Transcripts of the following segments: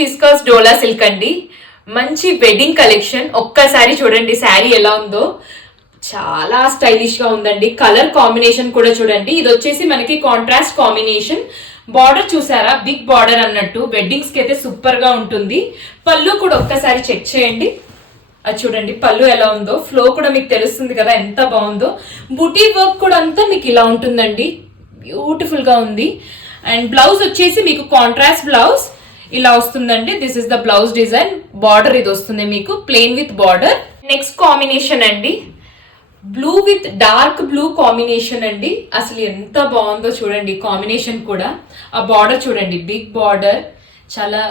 Viscous డోలా silk అండి. మంచి wedding collection. ఒక్కసారి చూడండి శారీ ఎలా ఉందో, చాలా స్టైలిష్ గా ఉందండి. కలర్ కాంబినేషన్ కూడా చూడండి. ఇది వచ్చేసి మనకి కాంట్రాస్ట్ కాంబినేషన్. బార్డర్ చూసారా, బిగ్ బార్డర్ అన్నట్టు. వెడ్డింగ్స్ కి అయితే సూపర్ గా ఉంటుంది. పళ్ళు కూడా ఒక్కసారి చెక్ చేయండి. అది చూడండి పళ్ళు ఎలా ఉందో, ఫ్లో కూడా మీకు తెలుస్తుంది కదా ఎంత బాగుందో. బుటీ వర్క్ కూడా అంతా మీకు ఇలా ఉంటుందండి, బ్యూటిఫుల్ గా ఉంది. అండ్ బ్లౌజ్ వచ్చేసి మీకు కాంట్రాస్ట్ బ్లౌజ్ ఇలా వస్తుందండి. This is the blouse design. Border ఇది వస్తుంది మీకు plain with border. Next combination అండి, blue with dark blue combination అండి. అసలు ఎంత బాగుందో చూడండి కాంబినేషన్ కూడా. ఆ బార్డర్ చూడండి, బిగ్ బార్డర్, చాలా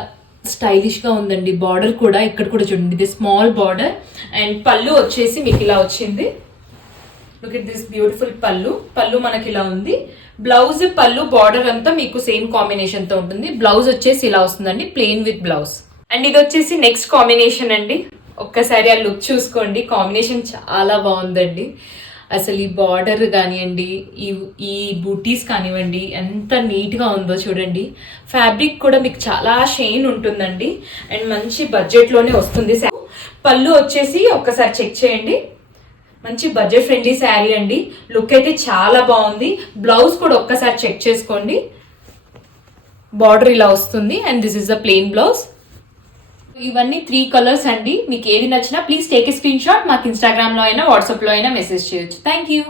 స్టైలిష్ గా ఉందండి. బార్డర్ కూడా ఇక్కడ కూడా చూడండి, ఇది స్మాల్ బార్డర్. అండ్ పళ్ళు వచ్చేసి మీకు ఇలా వచ్చింది. లుక్ ఎట్ దిస్ బ్యూటిఫుల్ పళ్ళు. పళ్ళు మనకి ఇలా ఉంది. బ్లౌజ్ పళ్ళు బార్డర్ అంతా మీకు సేమ్ కాంబినేషన్ తో ఉంటుంది. బ్లౌజ్ వచ్చేసి ఇలా వస్తుందండి, ప్లెయిన్ విత్ బ్లౌజ్. అండ్ ఇది వచ్చేసి నెక్స్ట్ కాంబినేషన్ అండి. ఒక్కసారి ఆ లుక్ చూసుకోండి, కాంబినేషన్ చాలా బాగుందండి. అసలు ఈ బార్డర్ కానివ్వండి, ఈ బూటీస్ కానివ్వండి, ఎంత నీట్గా ఉందో చూడండి. ఫ్యాబ్రిక్ కూడా మీకు చాలా షైన్ ఉంటుందండి. అండ్ మంచి బడ్జెట్లోనే వస్తుంది. పళ్ళు వచ్చేసి ఒక్కసారి చెక్ చేయండి, మంచి బడ్జెట్ ఫ్రెండ్లీ శారీ అండి. లుక్ అయితే చాలా బాగుంది. బ్లౌజ్ కూడా ఒక్కసారి చెక్ చేసుకోండి. బార్డర్ ఇలా వస్తుంది. And this is the plain blouse. ఇవన్నీ 3 కలర్స్ అండి. మీకు ఏది నచ్చినా please take a screen shot. మాకు ఇన్స్టాగ్రామ్ లో అయినా వాట్సాప్ లో అయినా మెసేజ్ చేయొచ్చు. Thank you.